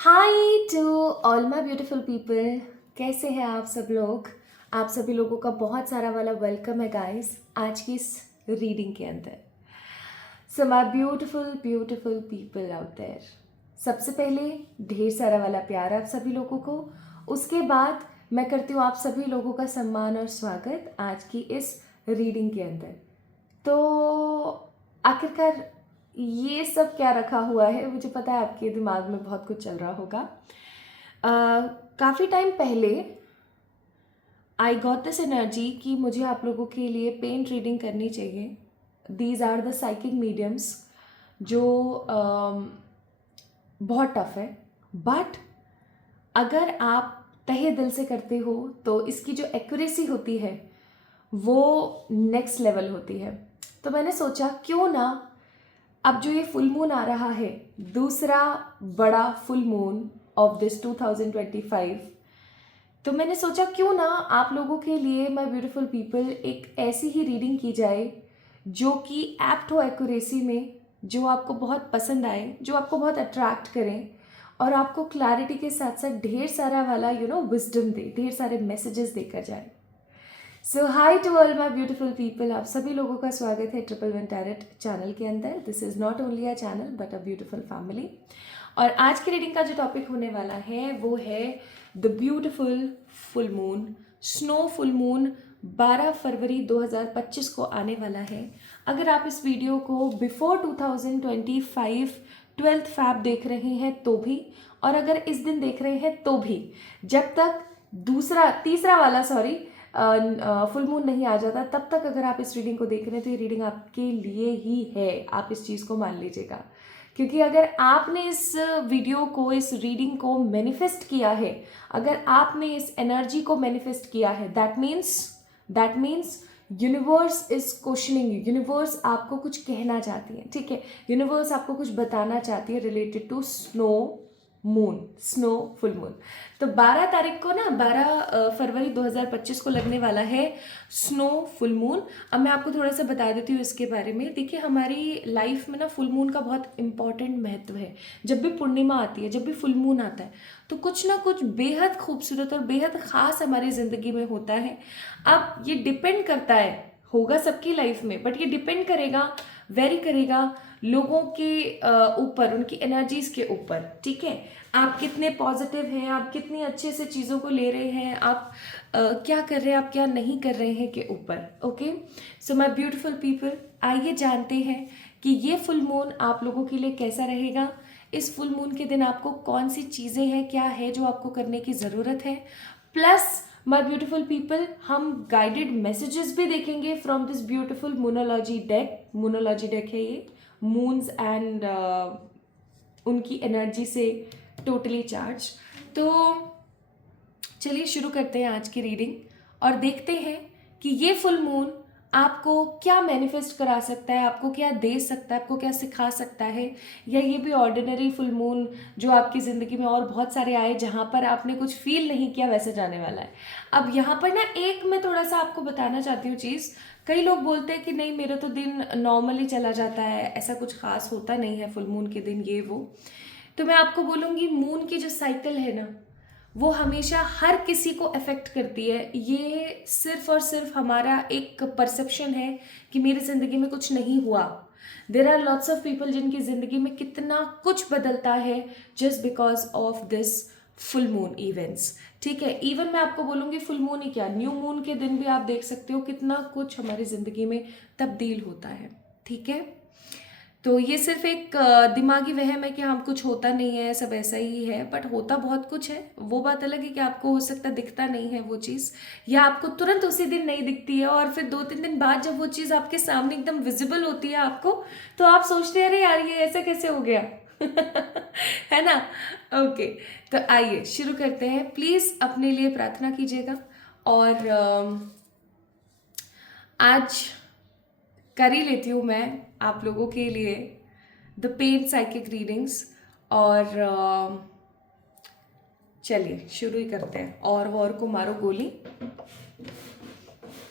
Hi to all my beautiful people. कैसे हैं आप सब लोग। आप सभी लोगों का बहुत सारा वाला वेलकम है गाइस आज की इस रीडिंग के अंदर। So my beautiful beautiful people out there, सबसे पहले ढेर सारा वाला प्यार आप सभी लोगों को। उसके बाद मैं करती हूँ आप सभी लोगों का सम्मान और स्वागत आज की इस रीडिंग के अंदर। तो आखिरकार ये सब क्या रखा हुआ है, मुझे पता है आपके दिमाग में बहुत कुछ चल रहा होगा। काफ़ी टाइम पहले आई गॉट दिस एनर्जी कि मुझे आप लोगों के लिए पेंट रीडिंग करनी चाहिए। These are the psychic mediums जो बहुत टफ है, बट अगर आप तहे दिल से करते हो तो इसकी जो एक्यूरेसी होती है वो नेक्स्ट लेवल होती है। तो मैंने सोचा क्यों ना अब जो ये फुल मून आ रहा है, दूसरा बड़ा फुल मून ऑफ दिस 2025, तो मैंने सोचा क्यों ना आप लोगों के लिए माय ब्यूटीफुल पीपल एक ऐसी ही रीडिंग की जाए जो कि एप्ट हो एक्यूरेसी में, जो आपको बहुत पसंद आए, जो आपको बहुत अट्रैक्ट करें और आपको क्लैरिटी के साथ साथ ढेर सारा वाला विजडम दे, ढेर सारे मैसेजेस देकर जाए। So hi to all my beautiful people, आप सभी लोगों का स्वागत है ट्रिपल वन टैरेट चैनल के अंदर। This is not only a channel but a beautiful family. और आज की रीडिंग का जो टॉपिक होने वाला है वो है the beautiful full moon, snow full moon. 12 फरवरी 2025 को आने वाला है। अगर आप इस वीडियो को बिफोर 2025 12th फैब देख रहे हैं तो भी, और अगर इस दिन देख रहे हैं तो भी, जब तक तीसरा वाला फुल मून नहीं आ जाता तब तक अगर आप इस रीडिंग को देख रहे हैं तो ये रीडिंग आपके लिए ही है। आप इस चीज़ को मान लीजिएगा, क्योंकि अगर आपने इस वीडियो को, इस रीडिंग को मैनिफेस्ट किया है, अगर आपने इस एनर्जी को मैनिफेस्ट किया है, that means universe is questioning you. Universe आपको कुछ कहना चाहती है, ठीक है। यूनिवर्स आपको कुछ बताना चाहती है related to snow full moon. तो 12 तारीख को ना, 12 फरवरी 2025 को लगने वाला है स्नो फुल मून। अब मैं आपको थोड़ा सा बता देती हूँ इसके बारे में। देखिए, हमारी लाइफ में ना फुल मून का बहुत इंपॉर्टेंट महत्व है। जब भी पूर्णिमा आती है, जब भी फुल मून आता है, तो कुछ ना कुछ बेहद खूबसूरत और बेहद ख़ास हमारी ज़िंदगी में होता है। अब ये डिपेंड करता है, होगा सबकी लाइफ में, बट ये डिपेंड करेगा, वेरी करेगा लोगों के ऊपर, उनकी एनर्जीज के ऊपर, ठीक है। आप कितने पॉजिटिव हैं, आप कितनी अच्छे से चीज़ों को ले रहे हैं, आप क्या कर रहे हैं, आप क्या नहीं कर रहे हैं के ऊपर। Okay, so my beautiful people, आइए जानते हैं कि ये फुल मून आप लोगों के लिए कैसा रहेगा। इस फुल मून के दिन आपको कौन सी चीज़ें हैं, क्या है जो आपको करने की ज़रूरत है। प्लस माय ब्यूटीफुल पीपल, हम गाइडेड मैसेजेस भी देखेंगे from this beautiful moonology deck. Moonology deck है ये, मून्स एंड उनकी एनर्जी से टोटली चार्ज। तो चलिए शुरू करते हैं आज की रीडिंग और देखते हैं कि ये फुल मून आपको क्या मैनिफेस्ट करा सकता है, आपको क्या दे सकता है, आपको क्या सिखा सकता है। या ये भी ऑर्डिनरी फुल मून जो आपकी ज़िंदगी में और बहुत सारे आए जहाँ पर आपने कुछ फील नहीं किया, वैसे जाने वाला है। अब यहाँ पर ना एक मैं थोड़ा सा आपको बताना चाहती हूँ चीज़। कई लोग बोलते हैं कि नहीं, मेरा तो दिन नॉर्मली चला जाता है, ऐसा कुछ खास होता नहीं है फुल मून के दिन, ये वो। तो मैं आपको बोलूँगी, मून की जो साइकिल है ना, वो हमेशा हर किसी को अफेक्ट करती है। ये सिर्फ और सिर्फ हमारा एक परसेप्शन है कि मेरी ज़िंदगी में कुछ नहीं हुआ। There are lots of people जिनकी ज़िंदगी में कितना कुछ बदलता है just because of this full moon events, ठीक है। इवन मैं आपको बोलूँगी फुल मून ही क्या, न्यू मून के दिन भी आप देख सकते हो कितना कुछ हमारी ज़िंदगी में तब्दील होता है, ठीक है। तो ये सिर्फ एक दिमागी वहम है कि हम कुछ होता नहीं है, सब ऐसा ही है, बट होता बहुत कुछ है। वो बात अलग है कि आपको हो सकता दिखता नहीं है वो चीज़, या आपको तुरंत उसी दिन नहीं दिखती है और फिर 2-3 दिन बाद जब वो चीज़ आपके सामने एकदम विजिबल होती है आपको, तो आप सोचते हैं अरे यार ये ऐसा कैसे हो गया। है ना। ओके, तो आइए शुरू करते हैं। प्लीज़ अपने लिए प्रार्थना कीजिएगा और आज कर ही लेती हूँ मैं आप लोगों के लिए द पेन साइकिक रीडिंग्स। और चलिए शुरू ही करते हैं। और वॉर को मारो गोली,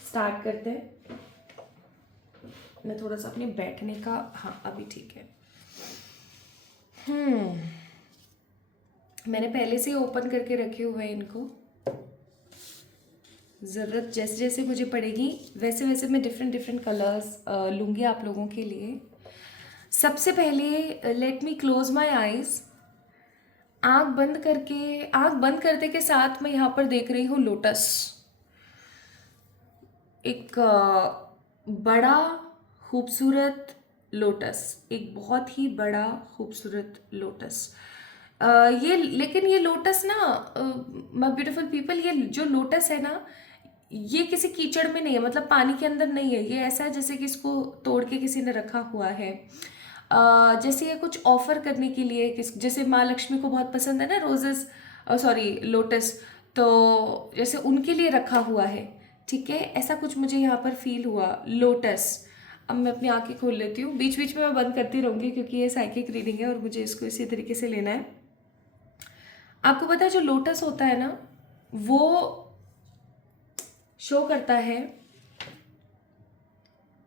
स्टार्ट करते हैं। मैं थोड़ा सा अपने बैठने का, हाँ अभी ठीक है। मैंने पहले से ही ओपन करके रखे हुए हैं इनको। ज़रूरत जैसे जैसे मुझे पड़ेगी वैसे वैसे मैं डिफरेंट डिफरेंट कलर्स लूँगी आप लोगों के लिए। सबसे पहले late me close my eyes. आँख बंद करते के साथ मैं यहाँ पर देख रही हूँ लोटस। एक बड़ा खूबसूरत लोटस, एक बहुत ही बड़ा खूबसूरत लोटस। ये लेकिन ये लोटस ना, माय ब्यूटीफुल पीपल, ये जो लोटस है ना, ये किसी कीचड़ में नहीं है, मतलब पानी के अंदर नहीं है। ये ऐसा है जैसे कि इसको तोड़ के किसी ने रखा हुआ है। जैसे ये कुछ ऑफर करने के लिए, जैसे माँ लक्ष्मी को बहुत पसंद है ना रोजेस, सॉरी लोटस, तो जैसे उनके लिए रखा हुआ है। ठीक है, ऐसा कुछ मुझे यहाँ पर फील हुआ लोटस। अब मैं अपनी आंखें खोल लेती हूँ, बीच बीच में मैं बंद करती रहूँगी क्योंकि ये साइकिक रीडिंग है और मुझे इसको इसी तरीके से लेना है। आपको पता है जो लोटस होता है ना, वो शो करता है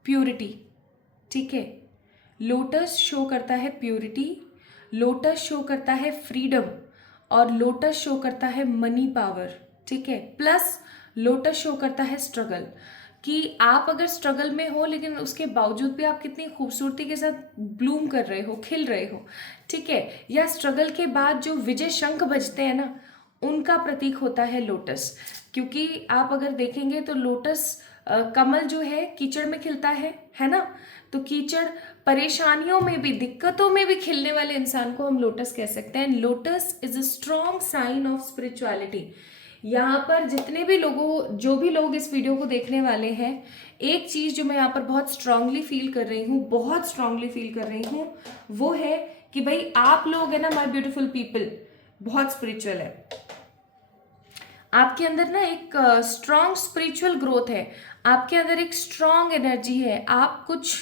प्योरिटी। ठीक है, लोटस शो करता है प्योरिटी, लोटस शो करता है फ्रीडम, और लोटस शो करता है मनी पावर। ठीक है, प्लस लोटस शो करता है स्ट्रगल, कि आप अगर स्ट्रगल में हो लेकिन उसके बावजूद भी आप कितनी खूबसूरती के साथ ब्लूम कर रहे हो, खिल रहे हो। ठीक है, या स्ट्रगल के बाद जो विजय शंख बजते हैं ना, उनका प्रतीक होता है लोटस। क्योंकि आप अगर देखेंगे तो लोटस कमल जो है कीचड़ में खिलता है ना, तो कीचड़ परेशानियों में भी, दिक्कतों में भी खिलने वाले इंसान को हम लोटस कह सकते हैं। Lotus is a strong sign of spirituality. यहाँ पर जितने भी लोगों, जो भी लोग इस वीडियो को देखने वाले हैं, एक चीज जो मैं यहाँ पर बहुत स्ट्रांगली फील कर रही हूँ, बहुत स्ट्रांगली फील कर रही हूँ, वो है कि भाई आप लोग है ना, माय ब्यूटीफुल पीपल, बहुत स्पिरिचुअल है। आपके अंदर ना एक स्ट्रॉन्ग स्पिरिचुअल ग्रोथ है, आपके अंदर एक स्ट्रॉन्ग एनर्जी है, आप कुछ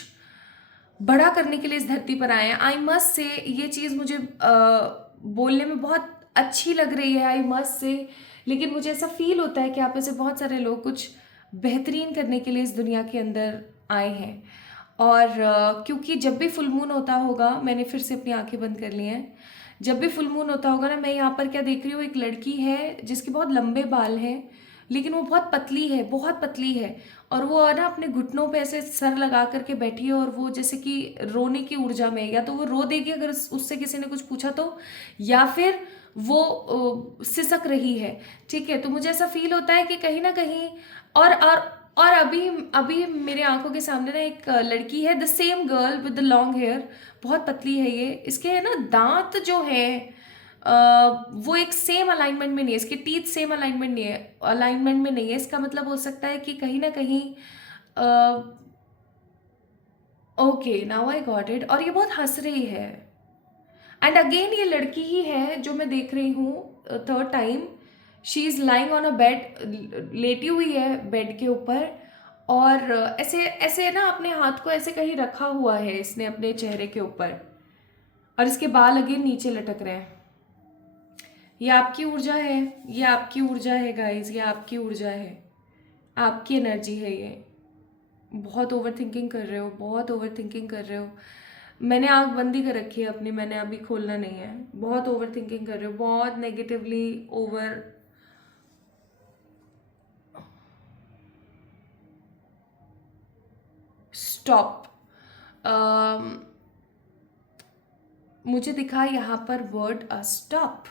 बड़ा करने के लिए इस धरती पर आए हैं। आई मस्ट से, ये चीज़ मुझे बोलने में बहुत अच्छी लग रही है, आई मस्ट से, लेकिन मुझे ऐसा फील होता है कि आप में से बहुत सारे लोग कुछ बेहतरीन करने के लिए इस दुनिया के अंदर आए हैं। और क्योंकि जब भी फुल मून होता होगा, मैंने फिर से अपनी आंखें बंद कर ली हैं, जब भी फुल मून होता होगा ना, मैं यहाँ पर क्या देख रही हूँ, एक लड़की है जिसके बहुत लंबे बाल हैं, लेकिन वो बहुत पतली है, बहुत पतली है, और वो ना अपने घुटनों पे ऐसे सर लगा करके बैठी है, और वो जैसे कि रोने की ऊर्जा में, या तो वो रो देगी अगर उससे किसी ने कुछ पूछा तो, या फिर वो सिसक रही है। ठीक है, तो मुझे ऐसा फील होता है कि कहीं ना कहीं, और और और अभी अभी मेरे आंखों के सामने ना एक लड़की है, the same girl with the long hair, बहुत पतली है ये, इसके है ना दांत जो है वो एक सेम अलाइनमेंट में नहीं है, इसके टीथ सेम अलाइनमेंट नहीं है, अलाइनमेंट में नहीं है। इसका मतलब हो सकता है कि कहीं ना कहीं, okay now I got it. और ये बहुत हंस रही है, एंड अगेन ये लड़की ही है जो मैं देख रही हूँ third time. She is lying on a bed, लेटी हुई है बेड के ऊपर, और ऐसे ऐसे ना अपने हाथ को ऐसे कहीं रखा हुआ है इसने अपने चेहरे के ऊपर, और इसके बाल अगेन नीचे लटक रहे हैं। ये आपकी ऊर्जा है, ये आपकी ऊर्जा है गाइस, ये आपकी ऊर्जा है, आपकी एनर्जी है ये। बहुत ओवर थिंकिंग कर रहे हो, बहुत ओवर थिंकिंग कर रहे हो। मैंने आंख बंदी कर रखी है अपनी, मैंने अभी खोलना नहीं है। बहुत ओवर थिंकिंग कर रहे हो, बहुत नेगेटिवली ओवर। स्टॉप। मुझे दिखा यहाँ पर वर्ड स्टॉप,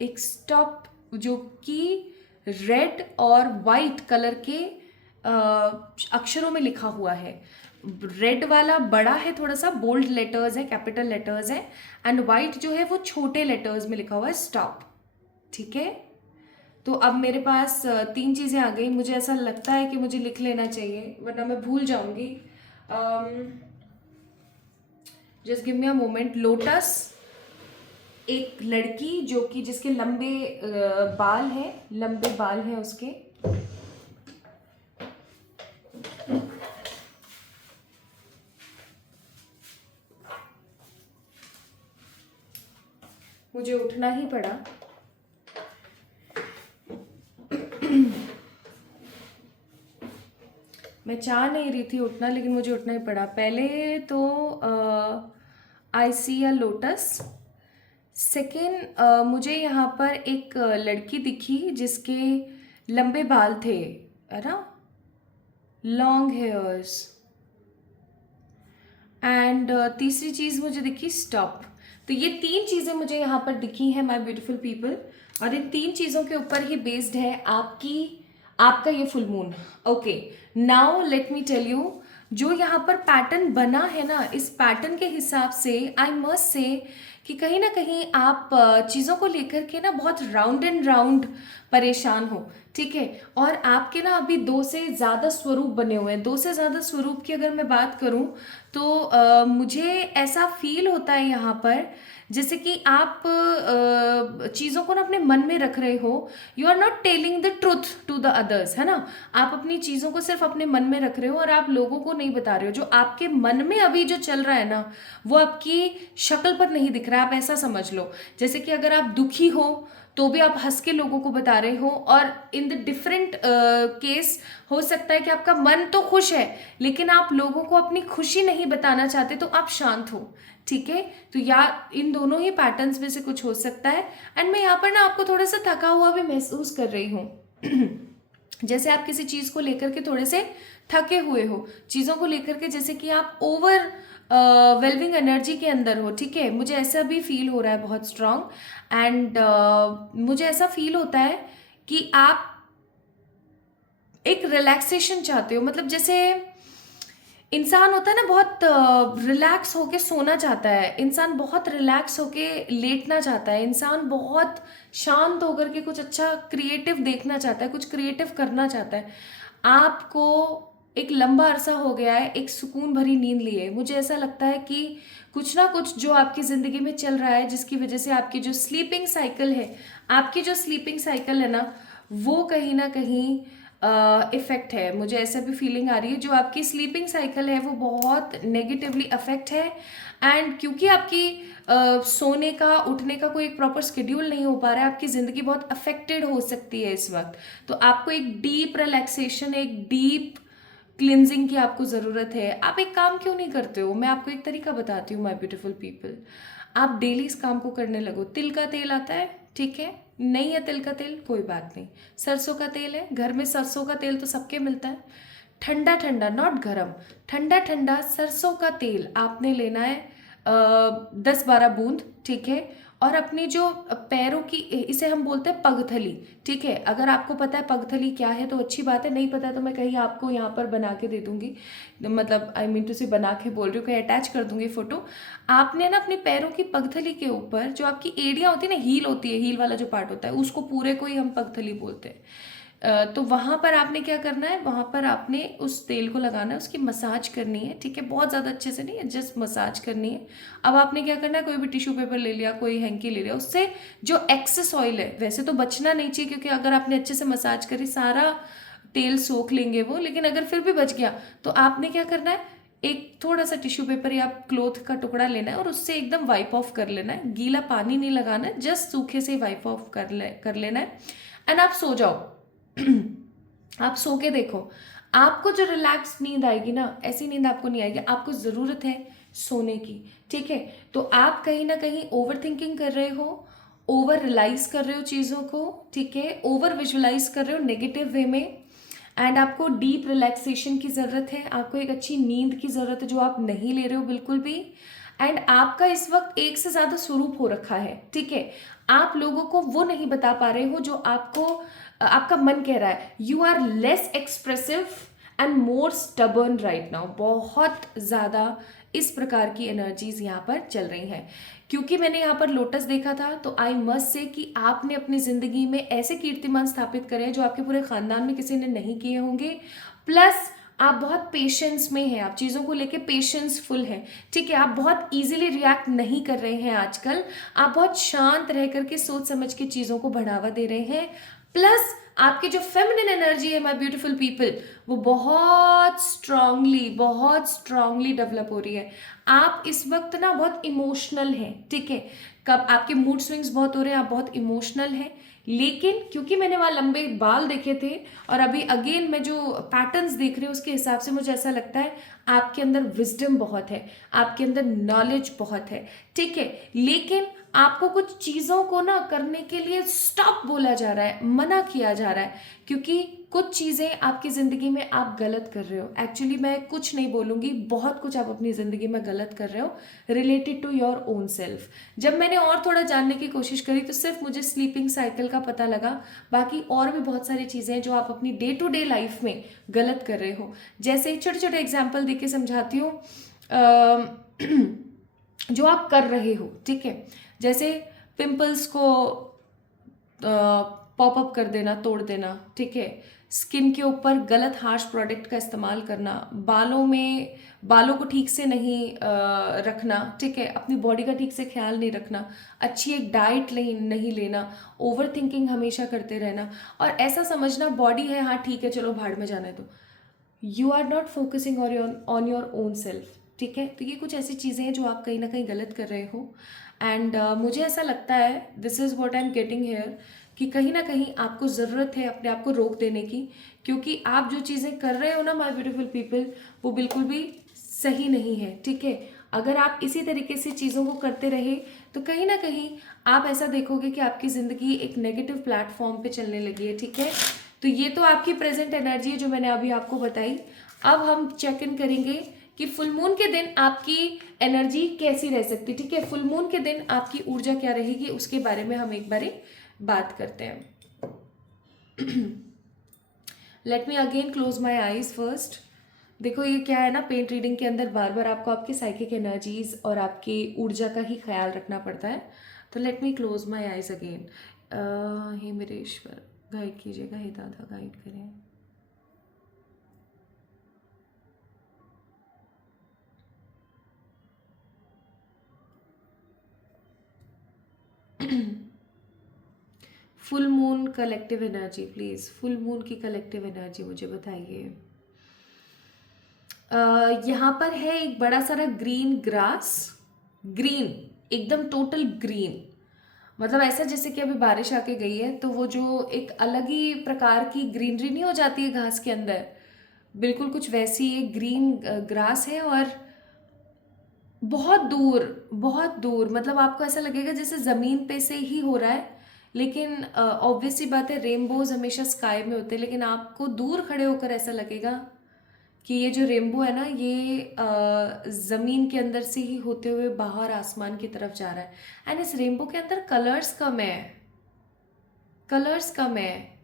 एक स्टॉप जो कि रेड और वाइट कलर के अक्षरों में लिखा हुआ है। रेड वाला बड़ा है, थोड़ा सा बोल्ड लेटर्स है, कैपिटल लेटर्स है, एंड वाइट जो है वो छोटे लेटर्स में लिखा हुआ है स्टॉप। ठीक है, तो अब मेरे पास तीन चीज़ें आ गई। मुझे ऐसा लगता है कि मुझे लिख लेना चाहिए वरना मैं भूल जाऊंगी। Just give me a moment. Lotus, एक लड़की जो कि जिसके लंबे बाल हैं, लंबे बाल हैं उसके, मुझे उठना ही पड़ा। मैं चाह नहीं रही थी उठना, लेकिन मुझे उठना ही पड़ा। पहले तो आई सी अ लोटस, सेकेंड, मुझे यहाँ पर एक लड़की दिखी जिसके लंबे बाल थे, है ना, लॉन्ग हेयर्स। एंड तीसरी चीज़ मुझे दिखी स्टॉप। तो ये तीन चीज़ें मुझे यहाँ पर दिखी हैं माय ब्यूटीफुल पीपल, और इन तीन चीज़ों के ऊपर ही बेस्ड है आपका ये full moon. Okay, now let me tell you, जो यहाँ पर पैटर्न बना है ना, इस पैटर्न के हिसाब से आई मस्ट से कि कहीं ना कहीं आप चीज़ों को लेकर के ना बहुत राउंड एंड राउंड परेशान हो, ठीक है। और आपके ना अभी दो से ज़्यादा स्वरूप बने हुए हैं। दो से ज़्यादा स्वरूप की अगर मैं बात करूं तो मुझे ऐसा फील होता है यहाँ पर जैसे कि आप चीज़ों को ना अपने मन में रख रहे हो। You are not telling the truth to the others, है ना। आप अपनी चीज़ों को सिर्फ अपने मन में रख रहे हो और आप लोगों को नहीं बता रहे हो। जो आपके मन में अभी जो चल रहा है ना, वो आपकी शक्ल पर नहीं दिख रहा है। आप ऐसा समझ लो जैसे कि अगर आप दुखी हो तो भी आप हंस के लोगों को बता रहे हो, और इन द डिफरेंट केस हो सकता है कि आपका मन तो खुश है लेकिन आप लोगों को अपनी खुशी नहीं बताना चाहते, तो आप शांत हो, ठीक है। तो या इन दोनों ही पैटर्न्स में से कुछ हो सकता है। एंड मैं यहाँ पर ना आपको थोड़ा सा थका हुआ भी महसूस कर रही हूँ जैसे आप किसी चीज़ को लेकर के थोड़े से थके हुए हो, चीज़ों को लेकर के जैसे कि आप ओवर वेलविंग एनर्जी के अंदर हो, ठीक है। मुझे ऐसा भी फील हो रहा है बहुत स्ट्रांग। एंड मुझे ऐसा फील होता है कि आप एक रिलैक्सेशन चाहते हो। मतलब जैसे इंसान होता है ना, बहुत रिलैक्स होके सोना चाहता है, इंसान बहुत रिलैक्स होके लेटना चाहता है, इंसान बहुत शांत होकर के कुछ अच्छा क्रिएटिव देखना चाहता है, कुछ क्रिएटिव करना चाहता है। आपको एक लंबा अरसा हो गया है एक सुकून भरी नींद लिए। मुझे ऐसा लगता है कि कुछ ना कुछ जो आपकी ज़िंदगी में चल रहा है जिसकी वजह से आपकी जो स्लीपिंग साइकिल है, आपकी जो स्लीपिंग साइकिल है ना, वो कहीं ना कहीं इफ़ेक्ट है। मुझे ऐसा भी फीलिंग आ रही है जो आपकी स्लीपिंग साइकिल है वो बहुत नेगेटिवली अफेक्ट है। एंड क्योंकि आपकी सोने का उठने का कोई एक प्रॉपर शेड्यूल नहीं हो पा रहा है, आपकी ज़िंदगी बहुत अफेक्टेड हो सकती है इस वक्त। तो आपको एक डीप रिलैक्सेशन, एक डीप क्लिनजिंग की आपको ज़रूरत है। आप एक काम क्यों नहीं करते हो, मैं आपको एक तरीका बताती हूँ माय ब्यूटीफुल पीपल। आप डेली इस काम को करने लगो। तिल का तेल आता है, ठीक है, नहीं है तिल का तेल कोई बात नहीं, सरसों का तेल है घर में, सरसों का तेल तो सबके मिलता है। ठंडा ठंडा, नॉट गरम, ठंडा ठंडा सरसों का तेल आपने लेना है 10-12 बूंद, ठीक है। और अपनी जो पैरों की, इसे हम बोलते हैं पगथली, ठीक है। अगर आपको पता है पगथली क्या है तो अच्छी बात है, नहीं पता है तो मैं कहीं आपको यहाँ पर बना के दे दूंगी, मतलब आई मीन टू से बना के बोल रही हूँ, कहीं अटैच कर दूंगी फोटो। आपने ना अपनी पैरों की पगथली के ऊपर जो आपकी एड़ियाँ होती है ना, हील होती है, हील वाला जो पार्ट होता है उसको पूरे को ही हम पगथली बोलते हैं। तो वहाँ पर आपने क्या करना है, वहाँ पर आपने उस तेल को लगाना है, उसकी मसाज करनी है, ठीक है। बहुत ज़्यादा अच्छे से नहीं है, जस्ट मसाज करनी है। अब आपने क्या करना है, कोई भी टिश्यू पेपर ले लिया, कोई हैंकी ले लिया, उससे जो एक्सेस ऑयल है, वैसे तो बचना नहीं चाहिए क्योंकि अगर आपने अच्छे से मसाज करी सारा तेल सोख लेंगे वो, लेकिन अगर फिर भी बच गया तो आपने क्या करना है, एक थोड़ा सा टिश्यू पेपर या क्लोथ का टुकड़ा लेना है और उससे एकदम वाइप ऑफ कर लेना है। गीला पानी नहीं लगाना है, जस्ट सूखे से वाइप ऑफ कर लेना है। एंड आप सो जाओ आप सो के देखो, आपको जो रिलैक्स नींद आएगी ना, ऐसी नींद आपको नहीं आएगी। आपको ज़रूरत है सोने की, ठीक है। तो आप कहीं ना कहीं ओवर थिंकिंग कर रहे हो, ओवर रियलाइज कर रहे हो चीज़ों को, ठीक है, ओवर विजुलाइज कर रहे हो नेगेटिव वे में। एंड आपको डीप रिलैक्सेशन की ज़रूरत है, आपको एक अच्छी नींद की ज़रूरत है जो आप नहीं ले रहे हो बिल्कुल भी। एंड आपका इस वक्त एक से ज़्यादा स्वरूप हो रखा है, ठीक है। आप लोगों को वो नहीं बता पा रहे हो जो आपको आपका मन कह रहा है। You are less expressive and more stubborn right now. बहुत ज़्यादा इस प्रकार की एनर्जीज यहाँ पर चल रही हैं। क्योंकि मैंने यहाँ पर लोटस देखा था तो आई मस्ट से कि आपने अपनी ज़िंदगी में ऐसे कीर्तिमान स्थापित करे हैं जो आपके पूरे ख़ानदान में किसी ने नहीं किए होंगे। प्लस आप बहुत पेशेंस में हैं, आप चीज़ों को लेके पेशेंसफुल हैं, ठीक है। आप बहुत इजीली रिएक्ट नहीं कर रहे हैं आजकल, आप बहुत शांत रह करके सोच समझ के चीज़ों को बढ़ावा दे रहे हैं। प्लस आपकी जो फेमिनिन एनर्जी है माय ब्यूटीफुल पीपल, वो बहुत स्ट्रांगली डेवलप हो रही है। आप इस वक्त ना बहुत इमोशनल हैं, ठीक है। कब आपके मूड स्विंग्स बहुत हो रहे हैं, आप बहुत इमोशनल हैं, लेकिन क्योंकि मैंने वहाँ लंबे बाल देखे थे और अभी अगेन मैं जो पैटर्न्स देख रही हूँ उसके हिसाब से मुझे ऐसा लगता है आपके अंदर विजडम बहुत है, आपके अंदर नॉलेज बहुत है, ठीक है। लेकिन आपको कुछ चीज़ों को ना करने के लिए स्टॉप बोला जा रहा है, मना किया जा रहा है, क्योंकि कुछ चीज़ें आपकी ज़िंदगी में आप गलत कर रहे हो। एक्चुअली मैं कुछ नहीं बोलूँगी, बहुत कुछ आप अपनी ज़िंदगी में गलत कर रहे हो related to your own self. जब मैंने और थोड़ा जानने की कोशिश करी तो सिर्फ मुझे स्लीपिंग साइकिल का पता लगा, बाकी और भी बहुत सारी चीज़ें हैं जो आप अपनी डे टू डे लाइफ में गलत कर रहे हो। जैसे छोटे छोटे एग्जाम्पल देके समझाती हूँ। जो आप कर रहे हो, ठीक है, जैसे पिंपल्स को पॉप अप कर देना, तोड़ देना, ठीक है। स्किन के ऊपर गलत हार्श प्रोडक्ट का इस्तेमाल करना, बालों को ठीक से नहीं रखना, ठीक है, अपनी बॉडी का ठीक से ख्याल नहीं रखना, अच्छी एक डाइट नहीं लेना, ओवर थिंकिंग हमेशा करते रहना और ऐसा समझना बॉडी है, हाँ ठीक है चलो भाड़ में जाने दो। You are not focusing on your own self, ठीक है। तो ये कुछ ऐसी चीज़ें हैं जो आप कहीं ना कहीं गलत कर रहे हो। एंड मुझे ऐसा लगता है, this is what I am getting hair, कि कहीं ना कहीं आपको ज़रूरत है अपने आप को रोक देने की, क्योंकि आप जो चीज़ें कर रहे हो ना माय ब्यूटीफुल पीपल, वो बिल्कुल भी सही नहीं है, ठीक है। अगर आप इसी तरीके से चीज़ों को करते रहे तो कहीं ना कहीं आप ऐसा देखोगे कि आपकी ज़िंदगी एक नेगेटिव प्लेटफॉर्म पे चलने लगी है, ठीक है। तो ये तो आपकी प्रेजेंट एनर्जी है जो मैंने अभी आपको बताई। अब हम चेक इन करेंगे कि फुल मून के दिन आपकी एनर्जी कैसी रह सकती, ठीक है। फुल मून के दिन आपकी ऊर्जा क्या रहेगी उसके बारे में हम एक बारी बात करते हैं। Let me again close my eyes first. देखो ये क्या है ना, पेंट रीडिंग के अंदर बार बार आपको आपकी साइकिक एनर्जीज और आपकी ऊर्जा का ही ख्याल रखना पड़ता है। तो let me close my eyes again. हे मेरे ईश्वर, गाइड कीजिएगा, हे दादा गाइड करें। Full moon collective energy, please full moon की कलेक्टिव एनर्जी मुझे बताइए। यहाँ पर है एक बड़ा सारा ग्रीन ग्रास, ग्रीन, एकदम टोटल ग्रीन, मतलब ऐसा जैसे कि अभी बारिश आके गई है तो वो जो एक अलग ही प्रकार की ग्रीनरी नहीं हो जाती है घास के अंदर, बिल्कुल कुछ वैसी एक ग्रीन ग्रास है। और बहुत दूर, मतलब आपको ऐसा लगेगा जैसे ज़मीन पे से ही हो रहा है, लेकिन ऑब्वियस सी बात है रेनबोज हमेशा स्काई में होते हैं, लेकिन आपको दूर खड़े होकर ऐसा लगेगा कि ये जो रेनबो है ना ये ज़मीन के अंदर से ही होते हुए बाहर आसमान की तरफ जा रहा है। एंड इस रेनबो के अंदर कलर्स कम है।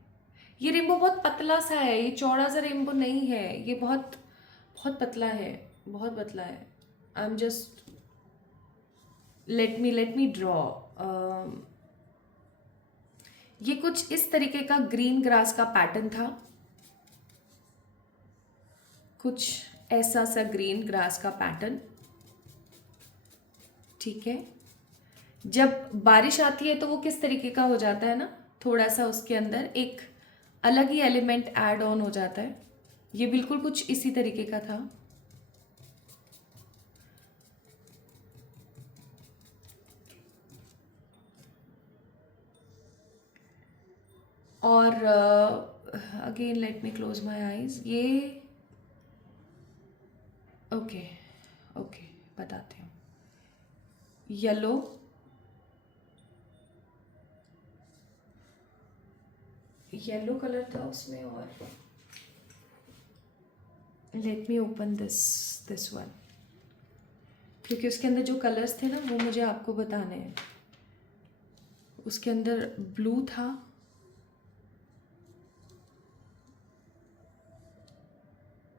ये रेनबो बहुत पतला सा है, ये चौड़ा सा रेनबो नहीं है, ये बहुत बहुत पतला है, बहुत पतला है। I am just let me draw. ये कुछ इस तरीके का ग्रीन ग्रास का पैटर्न था, कुछ ऐसा सा ग्रीन ग्रास का पैटर्न, ठीक है। जब बारिश आती है तो वो किस तरीके का हो जाता है ना, थोड़ा सा उसके अंदर एक अलग ही एलिमेंट ऐड ऑन हो जाता है। ये बिल्कुल कुछ इसी तरीके का था। और again let me close my eyes. ये ओके ओके बताते हूँ। येलो, येलो कलर था उसमें। और let me open this one, क्योंकि उसके अंदर जो कलर्स थे ना वो मुझे आपको बताने हैं। उसके अंदर ब्लू था,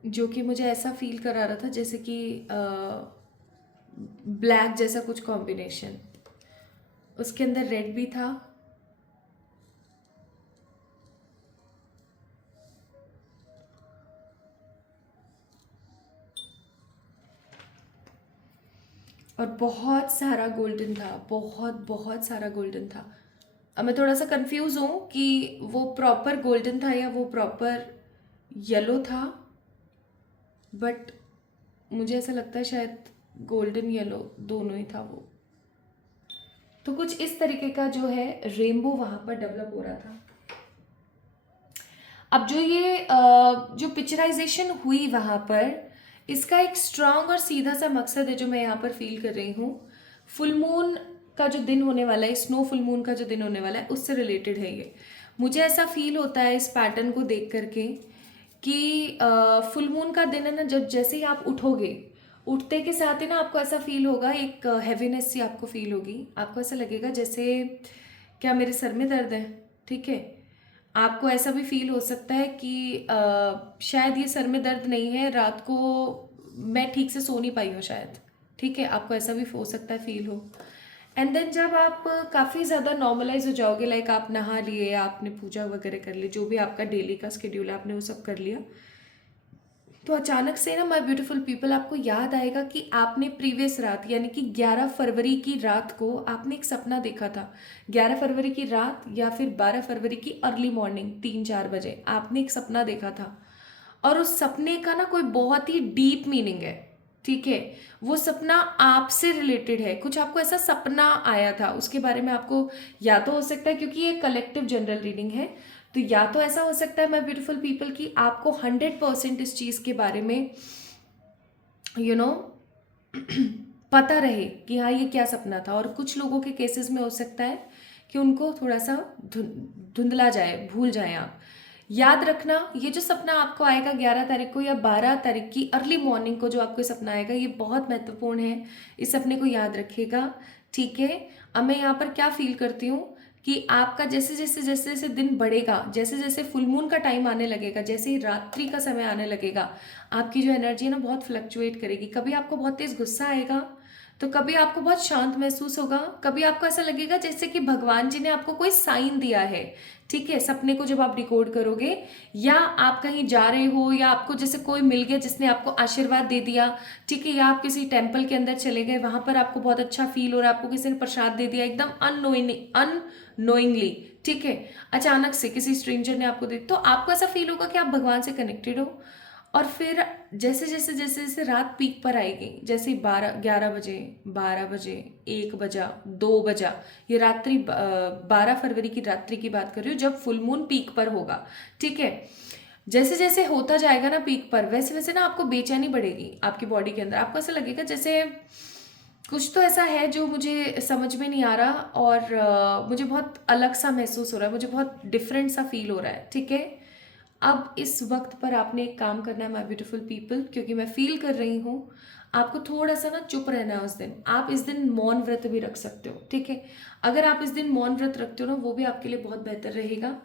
जो कि मुझे ऐसा फील करा रहा था जैसे कि ब्लैक जैसा कुछ कॉम्बिनेशन। उसके अंदर रेड भी था, और बहुत सारा गोल्डन था, बहुत बहुत सारा गोल्डन था। अब मैं थोड़ा सा कंफ्यूज हूँ कि वो प्रॉपर गोल्डन था या वो प्रॉपर येलो था, बट मुझे ऐसा लगता है शायद गोल्डन येलो दोनों ही था वो। तो कुछ इस तरीके का जो है रेनबो वहां पर डेवलप हो रहा था। अब जो ये जो पिक्चराइजेशन हुई वहां पर, इसका एक स्ट्रांग और सीधा सा मकसद है जो मैं यहाँ पर फील कर रही हूँ। फुल मून का जो दिन होने वाला है, स्नो फुल मून का जो दिन होने वाला है, उससे रिलेटेड है ये। मुझे ऐसा फील होता है इस पैटर्न को देख करके कि फुल मून का दिन है ना, जब जैसे ही आप उठोगे, उठते के साथ ही ना आपको ऐसा फील होगा, एक हैवीनेस सी आपको फील होगी। आपको ऐसा लगेगा जैसे क्या मेरे सर में दर्द है, ठीक है। आपको ऐसा भी फील हो सकता है कि शायद ये सर में दर्द नहीं है, रात को मैं ठीक से सो नहीं पाई हूँ शायद, ठीक है। आपको ऐसा भी हो सकता है फील हो। एंड देन जब आप काफ़ी ज़्यादा नॉर्मलाइज हो जाओगे, लाइक आप नहा लिए, आपने पूजा वगैरह कर ली, जो भी आपका डेली का स्केड्यूल है आपने वो सब कर लिया, तो अचानक से ना माय ब्यूटीफुल पीपल आपको याद आएगा कि आपने प्रीवियस रात यानी कि 11 फरवरी की रात को आपने एक सपना देखा था। 11 फरवरी की रात या फिर 12 फरवरी की अर्ली मॉर्निंग 3-4 बजे आपने एक सपना देखा था, और उस सपने का ना कोई बहुत ही डीप मीनिंग है, ठीक है। वो सपना आपसे रिलेटेड है, कुछ आपको ऐसा सपना आया था, उसके बारे में आपको, या तो हो सकता है क्योंकि ये कलेक्टिव जनरल रीडिंग है, तो या तो ऐसा हो सकता है माय ब्यूटीफुल पीपल कि आपको 100% इस चीज़ के बारे में यू नो पता रहे कि हाँ ये क्या सपना था। और कुछ लोगों के केसेस में हो सकता है कि उनको थोड़ा सा धुंधला जाए, भूल जाए आप। याद रखना, ये जो सपना आपको आएगा 11 तारीख को या 12 तारीख की अर्ली मॉर्निंग को, जो आपको सपना आएगा, ये बहुत महत्वपूर्ण है। इस सपने को याद रखिएगा, ठीक है। अब मैं यहाँ पर क्या फील करती हूँ कि आपका जैसे जैसे जैसे जैसे दिन बढ़ेगा, जैसे जैसे फुल मून का टाइम आने लगेगा, जैसे ही रात्रि का समय आने लगेगा, आपकी जो एनर्जी है ना बहुत फ्लक्चुएट करेगी। कभी आपको बहुत तेज गुस्सा आएगा, तो कभी आपको बहुत शांत महसूस होगा, कभी आपको ऐसा लगेगा जैसे कि भगवान जी ने आपको कोई साइन दिया है, ठीक है। सपने को जब आप डिकोड करोगे, या आप कहीं जा रहे हो, या आपको जैसे कोई मिल गया जिसने आपको आशीर्वाद दे दिया, ठीक है, या आप किसी टेम्पल के अंदर चले गए, वहां पर आपको बहुत अच्छा फील हो रहा है, आपको किसी ने प्रसाद दे दिया एकदम अननोइंगली, ठीक है। अचानक से किसी स्ट्रेंजर ने आपको दे, तो आपको ऐसा फील होगा कि आप भगवान से कनेक्टेड हो। और फिर जैसे जैसे जैसे जैसे रात पीक पर आएगी, जैसे 11 बजे, 12 बजे, 1 बजा, 2 बजा, ये रात्रि 12 फरवरी की रात्रि की बात कर रही हूँ, जब फुल मून पीक पर होगा, ठीक है। जैसे जैसे होता जाएगा ना पीक पर, वैसे वैसे ना आपको बेचैनी बढ़ेगी आपकी बॉडी के अंदर। आपको ऐसा लगेगा जैसे कुछ तो ऐसा है जो मुझे समझ में नहीं आ रहा, और मुझे बहुत अलग सा महसूस हो रहा है, मुझे बहुत डिफरेंट सा फील हो रहा है, ठीक है। अब इस वक्त पर आपने एक काम करना है माय ब्यूटीफुल पीपल, क्योंकि मैं फील कर रही हूँ आपको थोड़ा सा ना चुप रहना है उस दिन। आप इस दिन मौन व्रत भी रख सकते हो, ठीक है। अगर आप इस दिन मौन व्रत रखते हो ना, वो भी आपके लिए बहुत बेहतर रहेगा।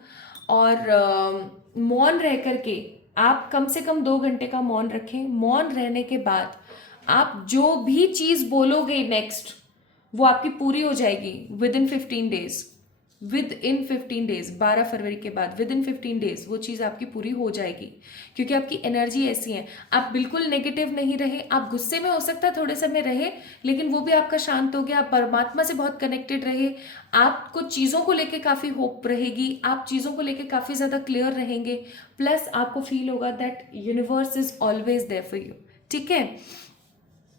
और मौन रह करके आप कम से कम 2 घंटे का मौन रखें। मौन रहने के बाद आप जो भी चीज़ बोलोगे नेक्स्ट, वो आपकी पूरी हो जाएगी with in 15 days. With in 15 days, 12 फरवरी के बाद विद इन 15 डेज वो चीज़ आपकी पूरी हो जाएगी, क्योंकि आपकी एनर्जी ऐसी है। आप बिल्कुल नेगेटिव नहीं रहे, आप गुस्से में हो सकता है थोड़े समय रहे, लेकिन वो भी आपका शांत हो गया। आप परमात्मा से बहुत कनेक्टेड रहे, आपको चीज़ों को लेके काफ़ी होप रहेगी, आप चीज़ों को लेके काफ़ी ज़्यादा क्लियर रहेंगे। प्लस आपको फील होगा that universe is always there for you, ठीक है।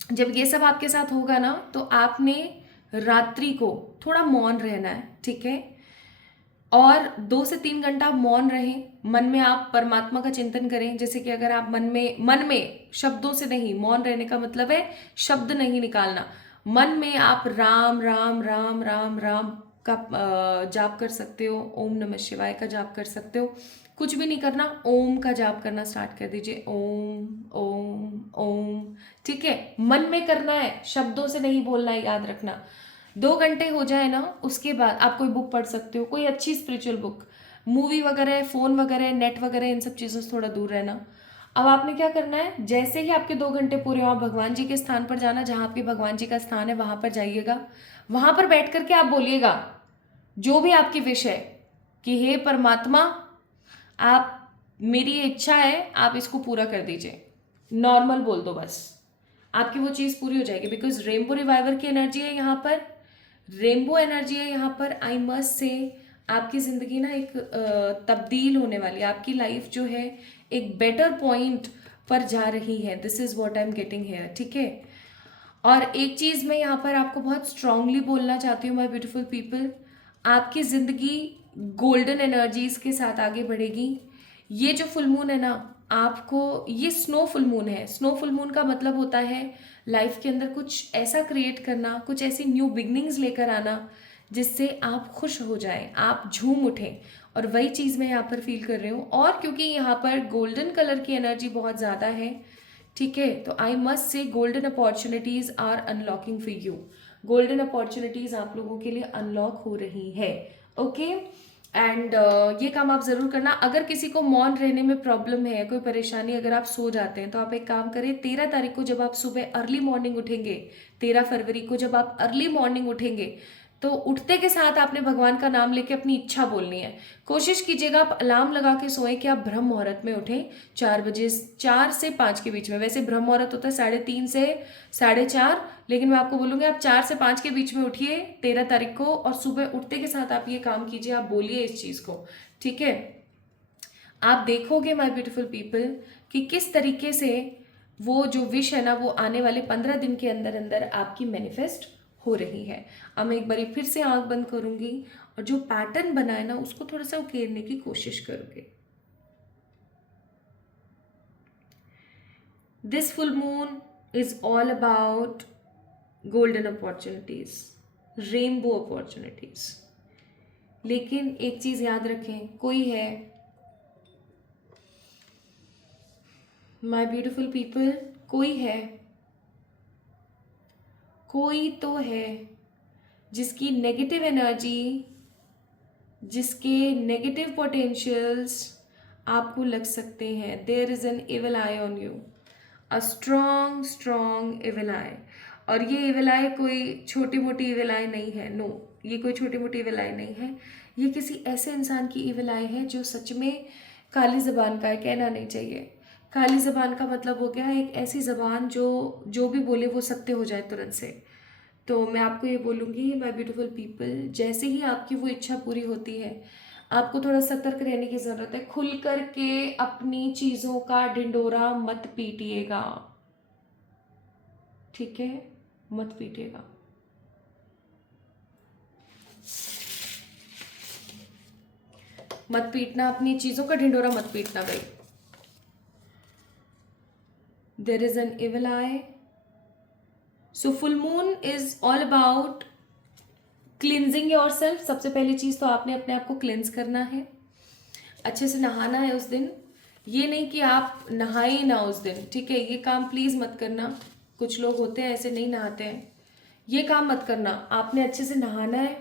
जब ये सब आपके साथ होगा ना, तो आपने रात्रि को थोड़ा मौन रहना है, ठीक है। और 2 से 3 घंटा मौन रहें, मन में आप परमात्मा का चिंतन करें। जैसे कि अगर आप मन में शब्दों से नहीं, मौन रहने का मतलब है शब्द नहीं निकालना, मन में आप राम राम राम राम राम का जाप कर सकते हो, ओम नमः शिवाय का जाप कर सकते हो। कुछ भी नहीं करना, ओम का जाप करना स्टार्ट कर दीजिए, ओम ओम ओम, ठीक है। मन में करना है, शब्दों से नहीं बोलना है, याद रखना। 2 घंटे हो जाए ना, उसके बाद आप कोई बुक पढ़ सकते हो, कोई अच्छी स्पिरिचुअल बुक। मूवी वगैरह, फोन वगैरह, नेट वगैरह, इन सब चीज़ों से थोड़ा दूर रहना। अब आपने क्या करना है, जैसे ही आपके 2 घंटे पूरे हो, आप भगवान जी के स्थान पर जाना, जहाँ आपके भगवान जी का स्थान है वहाँ पर जाइएगा। वहाँ पर बैठ करके आप बोलिएगा जो भी आपकी विश है कि हे परमात्मा, आप, मेरी ये इच्छा है, आप इसको पूरा कर दीजिए। नॉर्मल बोल दो बस, आपकी वो चीज़ पूरी हो जाएगी। बिकॉज रेनबो रिवाइवर की एनर्जी है यहाँ पर, रेनबो एनर्जी है यहाँ पर। आई मस्ट से आपकी ज़िंदगी ना एक तब्दील होने वाली है, आपकी लाइफ जो है एक बेटर पॉइंट पर जा रही है। This is what I am getting hair, ठीक है। और एक चीज़ मैं यहाँ पर आपको बहुत स्ट्रांगली बोलना चाहती हूँ माय ब्यूटीफुल पीपल, आपकी ज़िंदगी गोल्डन एनर्जीज के साथ आगे बढ़ेगी। ये जो फुल मून है ना, आपको ये स्नो फुल मून है। स्नो फुल मून का मतलब होता है लाइफ के अंदर कुछ ऐसा क्रिएट करना, कुछ ऐसी न्यू बिगनिंग्स लेकर आना जिससे आप खुश हो जाएं, आप झूम उठें। और वही चीज़ मैं यहाँ पर फील कर रही हूँ। और क्योंकि यहाँ पर गोल्डन कलर की एनर्जी बहुत ज़्यादा है, ठीक है, तो I must say golden opportunities are unlocking for you. Golden opportunities आप लोगों के लिए अनलॉक हो रही है, ओके। एंड ये काम आप ज़रूर करना। अगर किसी को मौन रहने में प्रॉब्लम है, कोई परेशानी, अगर आप सो जाते हैं, तो आप एक काम करें, 13 तारीख को जब आप सुबह अर्ली मॉर्निंग उठेंगे, 13 फरवरी को जब आप अर्ली मॉर्निंग उठेंगे, तो उठते के साथ आपने भगवान का नाम लेके अपनी इच्छा बोलनी है। कोशिश कीजिएगा आप अलार्म लगा के सोएं कि आप ब्रह्म मुहूर्त में उठें, 4 बजे, 4 से 5 के बीच में। वैसे ब्रह्म मुहूर्त होता है 3:30 से 4:30, लेकिन मैं आपको बोलूँगी आप 4 से 5 के बीच में उठिए 13 तारीख को, और सुबह उठते के साथ आप ये काम कीजिए, आप बोलिए इस चीज़ को, ठीक है। आप देखोगे माय ब्यूटीफुल पीपल कि किस तरीके से वो जो विश है ना, वो आने वाले 15 दिन के अंदर अंदर आपकी मैनिफेस्ट हो रही है। अब मैं एक बार फिर से आंख बंद करूंगी और जो पैटर्न बना है ना, उसको थोड़ा सा उकेरने की कोशिश करूंगी। This full moon is all about golden opportunities, rainbow opportunities. लेकिन एक चीज याद रखें, कोई है माय ब्यूटीफुल पीपल, कोई तो है जिसकी नेगेटिव एनर्जी, जिसके नेगेटिव पोटेंशियल्स आपको लग सकते हैं। There is an evil eye on you, a strong strong evil eye. और ये इविल आई कोई छोटी मोटी इविल आई नहीं है, नो, ये कोई छोटी मोटी इविल आई नहीं है। ये किसी ऐसे इंसान की इविल आई है जो सच में काली जबान का है। कहना नहीं चाहिए, काली जबान का मतलब हो गया एक ऐसी जबान जो भी बोले वो सत्य हो जाए तुरंत से। तो मैं आपको ये बोलूँगी माय ब्यूटीफुल पीपल, जैसे ही आपकी वो इच्छा पूरी होती है, आपको थोड़ा सतर्क रहने की ज़रूरत है। खुल कर के अपनी चीज़ों का ढिंडोरा मत पीटिएगा, ठीक है, मत पीटिएगा। मत पीटना, अपनी चीज़ों का ढिंडोरा मत पीटना भाई। There is an evil eye. So full moon is all about cleansing your self. सबसे पहली चीज़ तो आपने अपने आप को क्लिनज करना है, अच्छे से नहाना है उस दिन। ये नहीं कि आप नहाए ही ना उस दिन, ठीक है, ये काम प्लीज़ मत करना। कुछ लोग होते हैं ऐसे, नहीं नहाते हैं, ये काम मत करना। आपने अच्छे से नहाना है,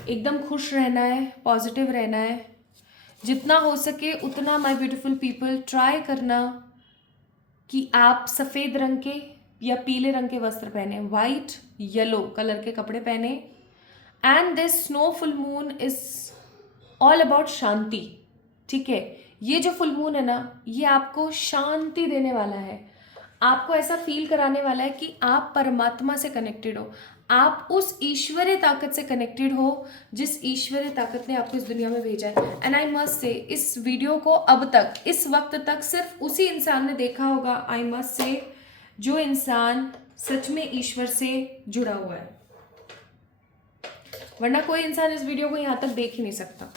एकदम खुश रहना है, पॉजिटिव रहना है। जितना हो सके उतना माय ब्यूटीफुल पीपल ट्राई करना कि आप सफ़ेद रंग के या पीले रंग के वस्त्र पहने, वाइट येलो कलर के कपड़े पहने। And this snow full moon is all about shanti, ठीक है। ये जो फुल मून है ना, ये आपको शांति देने वाला है, आपको ऐसा फील कराने वाला है कि आप परमात्मा से कनेक्टेड हो, आप उस ईश्वरीय ताकत से कनेक्टेड हो जिस ईश्वरीय ताकत ने आपको इस दुनिया में भेजा है। एंड आई मस्ट से इस वीडियो को अब तक, इस वक्त तक सिर्फ उसी इंसान ने देखा होगा, आई मस्ट से, जो इंसान सच में ईश्वर से जुड़ा हुआ है, वरना कोई इंसान इस वीडियो को यहाँ तक देख ही नहीं सकता।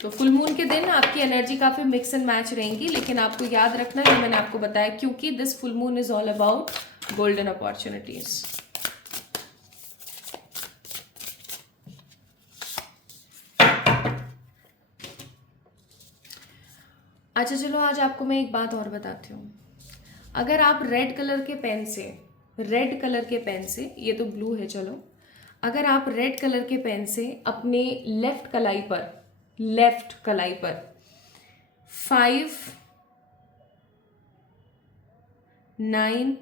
तो फुल मून के दिन आपकी एनर्जी काफ़ी मिक्स एंड मैच रहेंगी, लेकिन आपको याद रखना है, मैंने आपको बताया, क्योंकि this full moon is all about golden opportunities. अच्छा चलो, आज आपको मैं एक बात और बताती हूँ। अगर आप रेड कलर के पेन से, ये तो ब्लू है, चलो, अगर आप रेड कलर के पेन से अपने लेफ्ट कलाई पर 5 9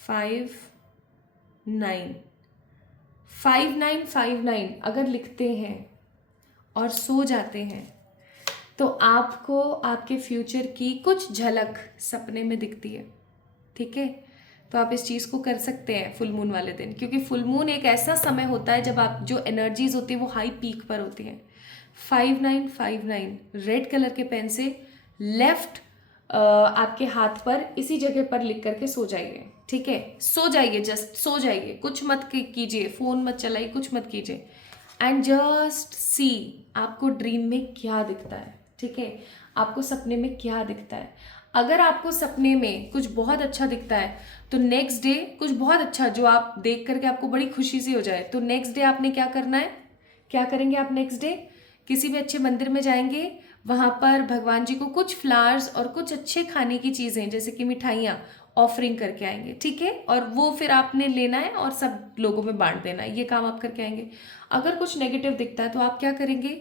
5 9 5 9 5 9 अगर लिखते हैं और सो जाते हैं, तो आपको आपके फ्यूचर की कुछ झलक सपने में दिखती है, ठीक है। तो आप इस चीज़ को कर सकते हैं फुल मून वाले दिन, क्योंकि फुल मून एक ऐसा समय होता है जब आप जो एनर्जीज होती है वो हाई पीक पर होती हैं। 5959 रेड कलर के पेन से लेफ्ट आपके हाथ पर इसी जगह पर लिख करके सो जाइए, ठीक है। सो जाइए, जस्ट सो जाइए, कुछ मत कीजिए, फोन मत चलाइए, कुछ मत कीजिए, एंड जस्ट सी आपको ड्रीम में क्या दिखता है, ठीक है। आपको सपने में क्या दिखता है। अगर आपको सपने में कुछ बहुत अच्छा दिखता है तो नेक्स्ट डे कुछ बहुत अच्छा जो आप देख करके आपको बड़ी खुशी सी हो जाए, तो नेक्स्ट डे आपने क्या करना है, क्या करेंगे आप नेक्स्ट डे, किसी भी अच्छे मंदिर में जाएंगे, वहाँ पर भगवान जी को कुछ फ्लावर्स और कुछ अच्छे खाने की चीज़ें जैसे कि मिठाइयाँ ऑफरिंग करके आएंगे, ठीक है। और वो फिर आपने लेना है और सब लोगों में बांट देना है, ये काम आप करके आएंगे। अगर कुछ नेगेटिव दिखता है तो आप क्या करेंगे,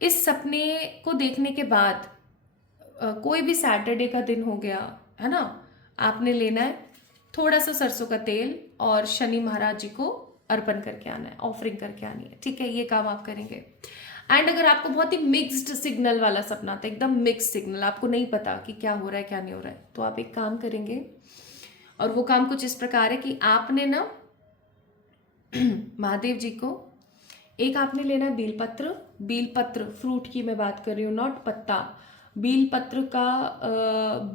इस सपने को देखने के बाद कोई भी सैटरडे का दिन हो गया है ना, आपने लेना है थोड़ा सा सरसों का तेल और शनि महाराज जी को अर्पण करके आना है, ऑफरिंग करके आनी है, ठीक है। ये काम आप करेंगे। एंड अगर आपको बहुत ही मिक्स्ड सिग्नल वाला सपना आता है, एकदम मिक्स सिग्नल, आपको नहीं पता कि क्या हो रहा है क्या नहीं हो रहा है, तो आप एक काम करेंगे, और वो काम कुछ इस प्रकार है कि आपने ना महादेव जी को एक आपने लेना है बेलपत्र फ्रूट की मैं बात कर रही हूँ, नॉट पत्ता। बेलपत्र का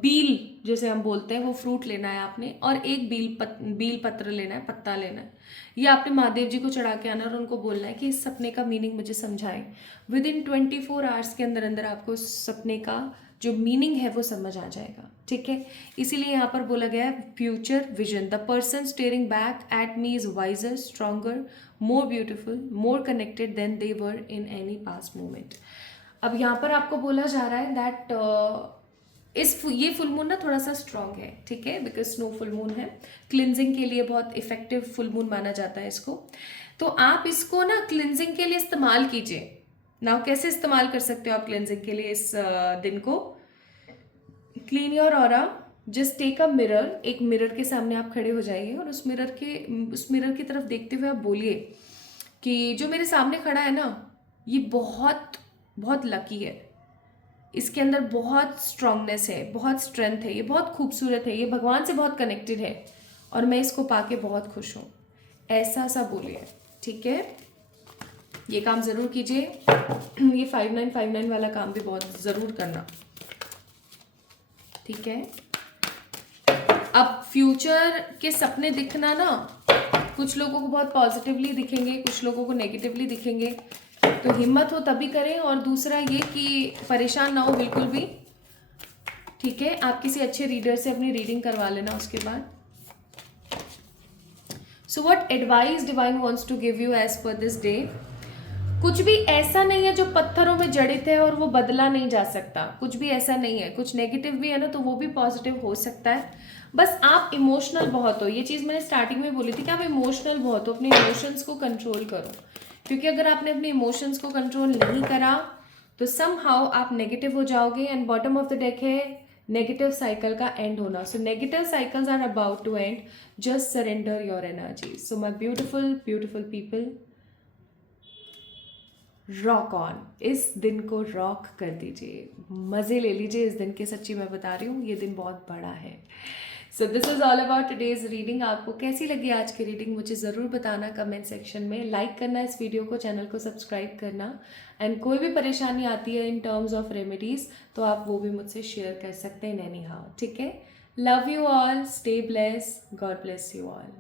बील जैसे हम बोलते हैं वो फ्रूट लेना है आपने, और एक बेलपत्र लेना है, पत्ता लेना है। ये आपने महादेव जी को चढ़ा के आना और उनको बोलना है कि इस सपने का मीनिंग मुझे समझाएं। विद इन 24 आवर्स के अंदर अंदर आपको उस सपने का जो मीनिंग है वो समझ आ जाएगा, ठीक है। इसीलिए यहाँ पर बोला गया है future vision, the person staring back at me is wiser, stronger, more beautiful, more connected than they were in any past moment. अब यहाँ पर आपको बोला जा रहा है दैट ये फुल मून ना थोड़ा सा स्ट्रॉन्ग है, ठीक है, बिकॉज स्नो फुल मून है, क्लिनजिंग के लिए बहुत इफेक्टिव फुल मून माना जाता है इसको। तो आप इसको ना क्लिनजिंग के लिए इस्तेमाल कीजिए। नाउ कैसे इस्तेमाल कर सकते हो आप क्लिनजिंग के लिए इस दिन को, clean your aura, just take a mirror, एक मिरर के सामने आप खड़े हो जाइए और उस मिरर की तरफ देखते हुए आप बोलिए कि जो मेरे सामने खड़ा है ना, ये बहुत बहुत लकी है, इसके अंदर बहुत स्ट्रांगनेस है, बहुत स्ट्रेंथ है, ये बहुत खूबसूरत है, ये भगवान से बहुत कनेक्टेड है और मैं इसको पाके बहुत खुश हूँ, ऐसा सा बोलिए, ठीक है। ये काम ज़रूर कीजिए। ये 5959 वाला काम भी बहुत ज़रूर करना, ठीक है। अब फ्यूचर के सपने दिखना ना, कुछ लोगों को बहुत पॉजिटिवली दिखेंगे, कुछ लोगों को नेगेटिवली दिखेंगे, तो हिम्मत हो तभी करें। और दूसरा ये कि परेशान ना हो बिल्कुल भी, ठीक है। आप किसी अच्छे रीडर से अपनी रीडिंग करवा लेना उसके बाद। So what advice divine wants to give you as per this day, कुछ भी ऐसा नहीं है जो पत्थरों में जड़ित है और वो बदला नहीं जा सकता, कुछ भी ऐसा नहीं है। कुछ नेगेटिव भी है ना तो वो भी पॉजिटिव हो सकता है, बस आप इमोशनल बहुत हो। ये चीज़ मैंने स्टार्टिंग में बोली थी कि आप इमोशनल बहुत हो, अपने इमोशंस को कंट्रोल करो, क्योंकि अगर आपने अपने इमोशंस को कंट्रोल नहीं करा तो समहाउ आप नेगेटिव हो जाओगे। And bottom of the deck है नेगेटिव साइकिल का एंड होना। So negative cycles are about to end, just surrender your energy. So my beautiful beautiful people, rock on, इस दिन को रॉक कर दीजिए, मज़े ले लीजिए इस दिन के। सच्ची मैं बता रही हूँ ये दिन बहुत बड़ा है। So this is all about today's reading. आपको कैसी लगी आज की रीडिंग मुझे ज़रूर बताना कमेंट सेक्शन में, लाइक करना इस वीडियो को, चैनल को सब्सक्राइब करना। एंड कोई भी परेशानी आती है इन टर्म्स ऑफ रेमेडीज़ तो आप वो भी मुझसे शेयर कर सकते हैं एनी हाउ, ठीक है। Love you all, stay bless, God bless you all.